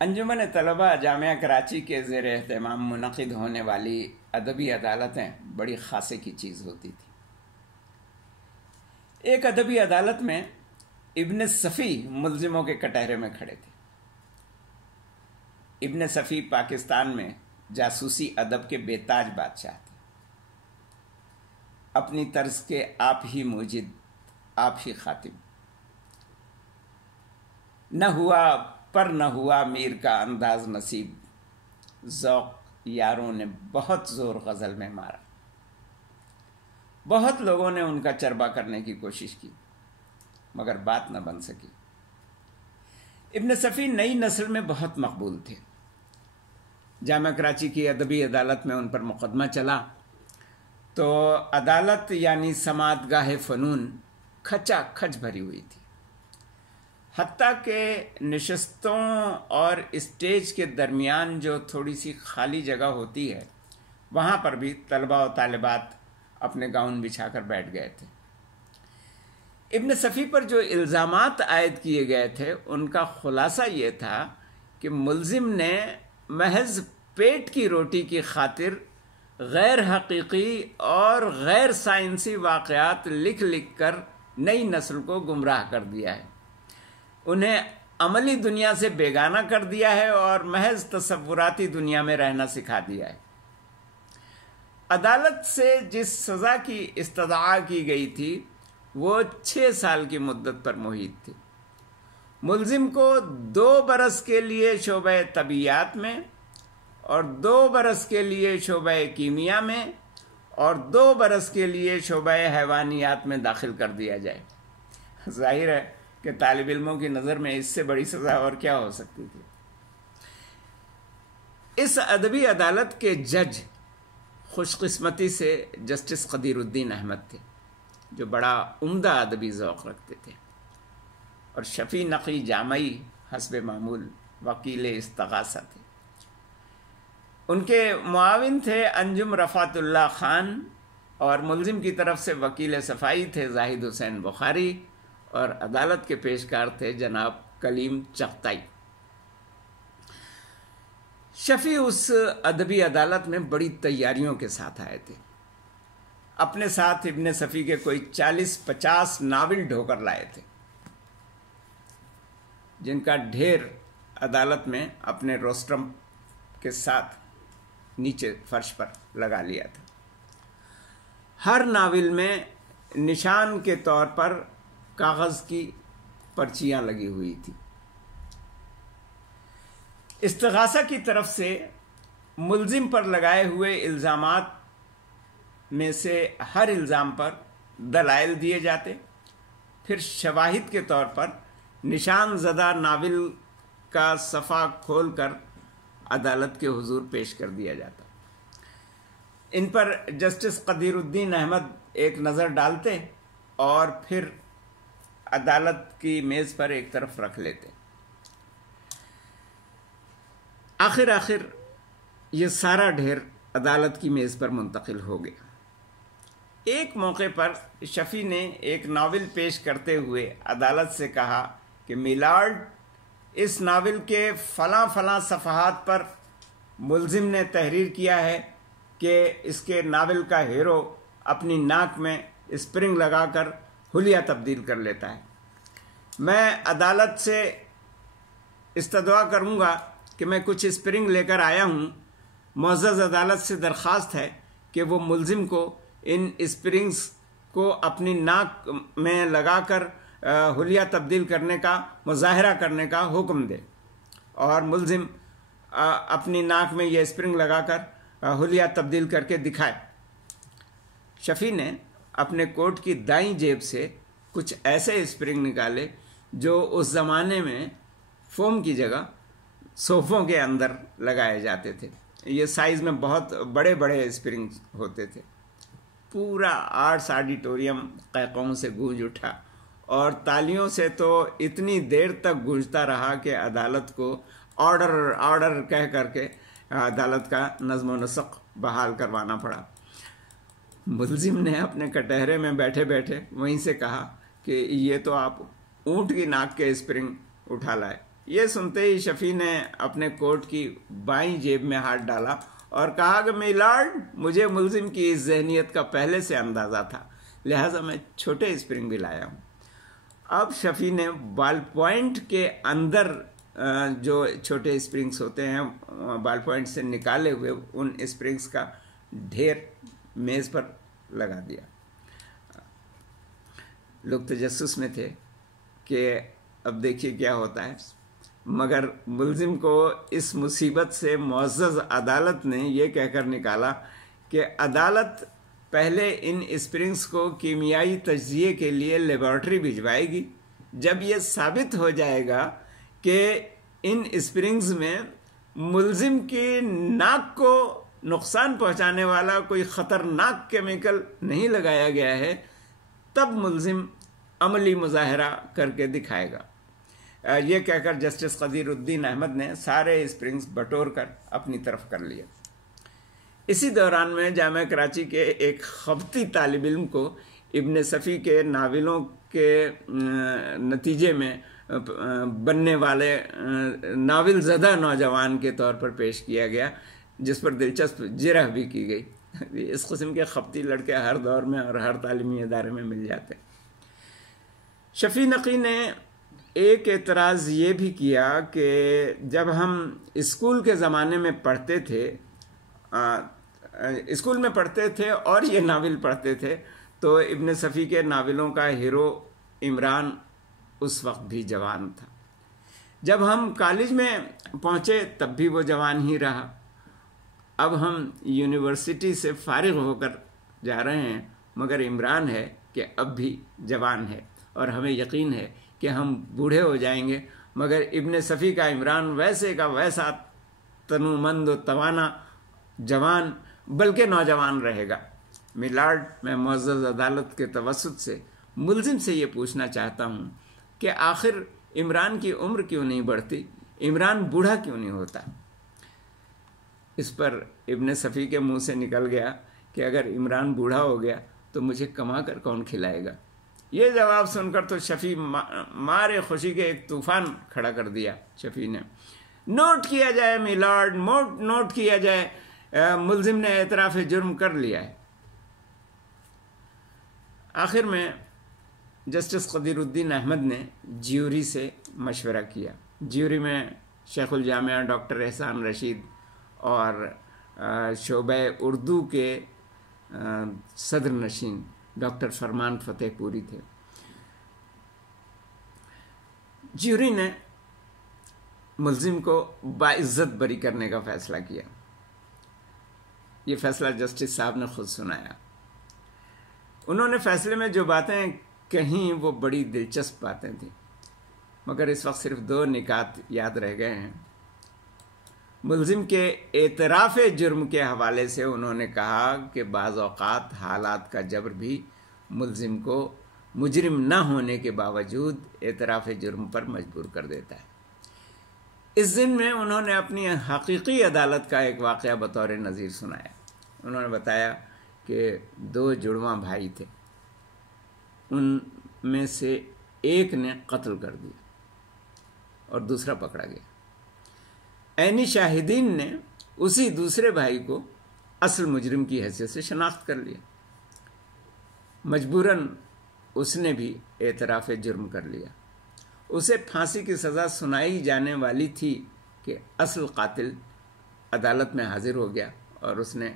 انجمن طلبہ جامعہ کراچی کے زیر اہتمام منعقد ہونے والی ادبی عدالتیں بڑی خاصے کی چیز ہوتی تھی۔ ایک ادبی عدالت میں ابن صفی ملزموں کے کٹہرے میں کھڑے تھے۔ ابن صفی پاکستان میں جاسوسی ادب کے بے تاج بادشاہ تھے۔ اپنی طرز کے آپ ہی موجد، آپ ہی خاتم۔ نہ ہوا پر نہ ہوا میر کا انداز نصیب، ذوق یاروں نے بہت زور غزل میں مارا۔ بہت لوگوں نے ان کا چربا کرنے کی کوشش کی مگر بات نہ بن سکی۔ ابن صفی نئی نسل میں بہت مقبول تھے۔ جامعہ کراچی کی ادبی عدالت میں ان پر مقدمہ چلا تو عدالت یعنی سماعت گاہ فنون کھچا کھچ بھری ہوئی تھی۔ حتیٰ کہ نشستوں اور اسٹیج کے درمیان جو تھوڑی سی خالی جگہ ہوتی ہے وہاں پر بھی طلبہ و طالبات اپنے گاؤن بچھا کر بیٹھ گئے تھے۔ ابن صفی پر جو الزامات عائد کیے گئے تھے ان کا خلاصہ یہ تھا کہ ملزم نے محض پیٹ کی روٹی کی خاطر غیر حقیقی اور غیر سائنسی واقعات لکھ لکھ کر نئی نسل کو گمراہ کر دیا ہے، انہیں عملی دنیا سے بیگانہ کر دیا ہے اور محض تصوراتی دنیا میں رہنا سکھا دیا ہے۔ عدالت سے جس سزا کی استدعا کی گئی تھی وہ 6 سال کی مدت پر محیط تھی۔ ملزم کو 2 برس کے لیے شعبہ طبیعیات میں اور 2 برس کے لیے شعبہ کیمیا میں اور 2 برس کے لیے شعبہ حیوانیات میں داخل کر دیا جائے۔ ظاہر ہے کہ طالب علموں کی نظر میں اس سے بڑی سزا اور کیا ہو سکتی تھی۔ اس ادبی عدالت کے جج خوش قسمتی سے جسٹس قدیر الدین احمد تھے جو بڑا عمدہ ادبی ذوق رکھتے تھے، اور شفیع نقی جامعی حسب معمول وکیل استغاثہ تھے۔ ان کے معاون تھے انجم رفعت اللہ خان، اور ملزم کی طرف سے وکیل صفائی تھے زاہد حسین بخاری، اور عدالت کے پیشکار تھے جناب کلیم چغتائی۔ شفیع اس ادبی عدالت میں بڑی تیاریوں کے ساتھ آئے تھے۔ اپنے ساتھ ابن صفی کے کوئی 40-50 ناول ڈھو کر لائے تھے جن کا ڈھیر عدالت میں اپنے روسٹرم کے ساتھ نیچے فرش پر لگا لیا تھا۔ ہر ناول میں نشان کے طور پر کاغذ کی پرچیاں لگی ہوئی تھی۔ استغاثہ کی طرف سے ملزم پر لگائے ہوئے الزامات میں سے ہر الزام پر دلائل دیے جاتے، پھر شواہد کے طور پر نشان زدہ ناول کا صفحہ کھول کر عدالت کے حضور پیش کر دیا جاتا۔ ان پر جسٹس قدیر الدین احمد ایک نظر ڈالتے اور پھر عدالت کی میز پر ایک طرف رکھ لیتے۔ آخر یہ سارا ڈھیر عدالت کی میز پر منتقل ہو گیا۔ ایک موقع پر شفیع نے ایک ناول پیش کرتے ہوئے عدالت سے کہا کہ میلارڈ، اس ناول کے فلاں فلاں صفحات پر ملزم نے تحریر کیا ہے کہ اس کے ناول کا ہیرو اپنی ناک میں اسپرنگ لگا کر حلیہ تبدیل کر لیتا ہے۔ میں عدالت سے استدعا کروں گا کہ میں کچھ اسپرنگ لے کر آیا ہوں، معزز عدالت سے درخواست ہے کہ وہ ملزم کو ان اسپرنگز کو اپنی ناک میں لگا کر حلیہ تبدیل کرنے کا مظاہرہ کرنے کا حکم دے، اور ملزم اپنی ناک میں یہ اسپرنگ لگا کر حلیہ تبدیل کر کے دکھائے۔ شفیع نے اپنے کوٹ کی دائیں جیب سے کچھ ایسے اسپرنگ نکالے جو اس زمانے میں فوم کی جگہ صوفوں کے اندر لگائے جاتے تھے۔ یہ سائز میں بہت بڑے بڑے اسپرنگ ہوتے تھے۔ پورا آرٹس آڈیٹوریم قہقہوں سے گونج اٹھا، اور تالیوں سے تو اتنی دیر تک گونجتا رہا کہ عدالت کو آرڈر آرڈر کہہ کر کے عدالت کا نظم و نسق بحال کروانا پڑا۔ ملزم نے اپنے کٹہرے میں بیٹھے بیٹھے وہیں سے کہا کہ یہ تو آپ اونٹ کی ناک کے اسپرنگ اٹھا لائے۔ یہ سنتے ہی شفیع نے اپنے کوٹ کی بائیں جیب میں ہاتھ ڈالا اور کہا کہ میلارڈ، مجھے ملزم کی اس ذہنیت کا پہلے سے اندازہ تھا، لہٰذا میں چھوٹے اسپرنگ بھی لایا ہوں۔ اب شفیع نے بال پوائنٹ کے اندر جو چھوٹے اسپرنگس ہوتے ہیں بال پوائنٹ سے نکالے ہوئے ان اسپرنگس کا ڈھیر میز پر لگا دیا۔ لوگ تجسس میں تھے کہ اب دیکھیے کیا ہوتا ہے، مگر ملزم کو اس مصیبت سے معزز عدالت نے یہ کہہ کر نکالا کہ عدالت پہلے ان اسپرنگس کو کیمیائی تجزیے کے لیے لیبارٹری بھجوائے گی۔ جب یہ ثابت ہو جائے گا کہ ان اسپرنگز میں ملزم کی ناک کو نقصان پہنچانے والا کوئی خطرناک کیمیکل نہیں لگایا گیا ہے، تب ملزم عملی مظاہرہ کر کے دکھائے گا۔ یہ کہہ کر جسٹس قدیر الدین احمد نے سارے اسپرنگز بٹور کر اپنی طرف کر لیا۔ اسی دوران میں جامعہ کراچی کے ایک خبطی طالب علم کو ابن صفی کے ناولوں کے نتیجے میں بننے والے ناول زدہ نوجوان کے طور پر پیش کیا گیا، جس پر دلچسپ جرح بھی کی گئی۔ اس قسم کے خبطی لڑکے ہر دور میں اور ہر تعلیمی ادارے میں مل جاتے ہیں۔ شفیع نقی نے ایک اعتراض یہ بھی کیا کہ جب ہم اسکول کے زمانے میں پڑھتے تھے اور یہ ناول پڑھتے تھے تو ابن صفی کے ناولوں کا ہیرو عمران اس وقت بھی جوان تھا۔ جب ہم کالج میں پہنچے تب بھی وہ جوان ہی رہا۔ اب ہم یونیورسٹی سے فارغ ہو کر جا رہے ہیں، مگر عمران ہے کہ اب بھی جوان ہے، اور ہمیں یقین ہے کہ ہم بوڑھے ہو جائیں گے، مگر ابن صفی کا عمران ویسے کا ویسا تنومند و توانا جوان بلکہ نوجوان رہے گا۔ میلارڈ، میں معزز عدالت کے توسط سے ملزم سے یہ پوچھنا چاہتا ہوں کہ آخر عمران کی عمر کیوں نہیں بڑھتی، عمران بوڑھا کیوں نہیں ہوتا؟ اس پر ابن صفی کے منہ سے نکل گیا کہ اگر عمران بوڑھا ہو گیا تو مجھے کما کر کون کھلائے گا؟ یہ جواب سن کر تو شفیع مارے خوشی کے ایک طوفان کھڑا کر دیا۔ شفیع نے نوٹ کیا جائے میلارڈ، نوٹ کیا جائے، ملزم نے اعتراف جرم کر لیا ہے۔ آخر میں جسٹس قدیر الدین احمد نے جیوری سے مشورہ کیا۔ جیوری میں شیخ الجامعہ ڈاکٹر احسان رشید اور شعبہ اردو کے صدر نشین ڈاکٹر فرمان فتح پوری تھے۔ جیوری نے ملزم کو باعزت بری کرنے کا فیصلہ کیا۔ یہ فیصلہ جسٹس صاحب نے خود سنایا۔ انہوں نے فیصلے میں جو باتیں کہیں وہ بڑی دلچسپ باتیں تھیں، مگر اس وقت صرف 2 نکات یاد رہ گئے ہیں۔ ملزم کے اعتراف جرم کے حوالے سے انہوں نے کہا کہ بعض اوقات حالات کا جبر بھی ملزم کو مجرم نہ ہونے کے باوجود اعتراف جرم پر مجبور کر دیتا ہے۔ اس ضمن میں انہوں نے اپنی حقیقی عدالت کا ایک واقعہ بطور نظیر سنایا۔ انہوں نے بتایا کہ 2 جڑواں بھائی تھے، ان میں سے ایک نے قتل کر دیا اور دوسرا پکڑا گیا۔ عینی شاہدین نے اسی دوسرے بھائی کو اصل مجرم کی حیثیت سے شناخت کر لیا۔ مجبوراً اس نے بھی اعتراف جرم کر لیا۔ اسے پھانسی کی سزا سنائی جانے والی تھی کہ اصل قاتل عدالت میں حاضر ہو گیا اور اس نے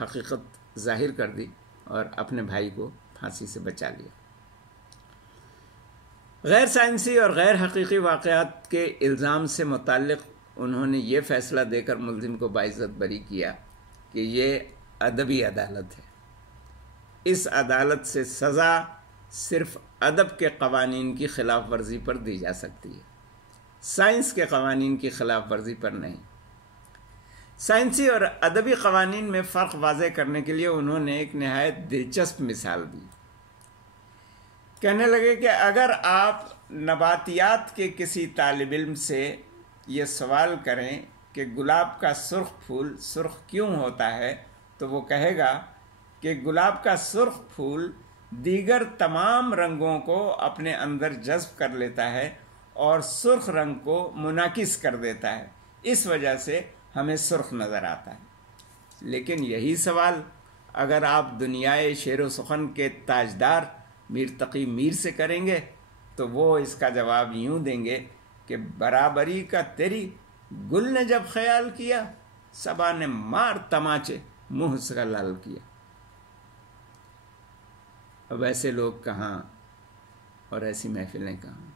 حقیقت ظاہر کر دی اور اپنے بھائی کو پھانسی سے بچا لیا۔ غیر سائنسی اور غیر حقیقی واقعات کے الزام سے متعلق انہوں نے یہ فیصلہ دے کر ملزم کو باعزت بری کیا کہ یہ ادبی عدالت ہے، اس عدالت سے سزا صرف ادب کے قوانین کی خلاف ورزی پر دی جا سکتی ہے، سائنس کے قوانین کی خلاف ورزی پر نہیں۔ سائنسی اور ادبی قوانین میں فرق واضح کرنے کے لیے انہوں نے ایک نہایت دلچسپ مثال دی۔ کہنے لگے کہ اگر آپ نباتیات کے کسی طالب علم سے یہ سوال کریں کہ گلاب کا سرخ پھول سرخ کیوں ہوتا ہے تو وہ کہے گا کہ گلاب کا سرخ پھول دیگر تمام رنگوں کو اپنے اندر جذب کر لیتا ہے اور سرخ رنگ کو منعکس کر دیتا ہے، اس وجہ سے ہمیں سرخ نظر آتا ہے۔ لیکن یہی سوال اگر آپ دنیائے شعر و سخن کے تاجدار میر تقی میر سے کریں گے تو وہ اس کا جواب یوں دیں گے کہ برابری کا تیری گل نے جب خیال کیا، صبا نے مار تماچے منہ سے لال کیا۔ اب ایسے لوگ کہاں اور ایسی محفلیں کہاں؟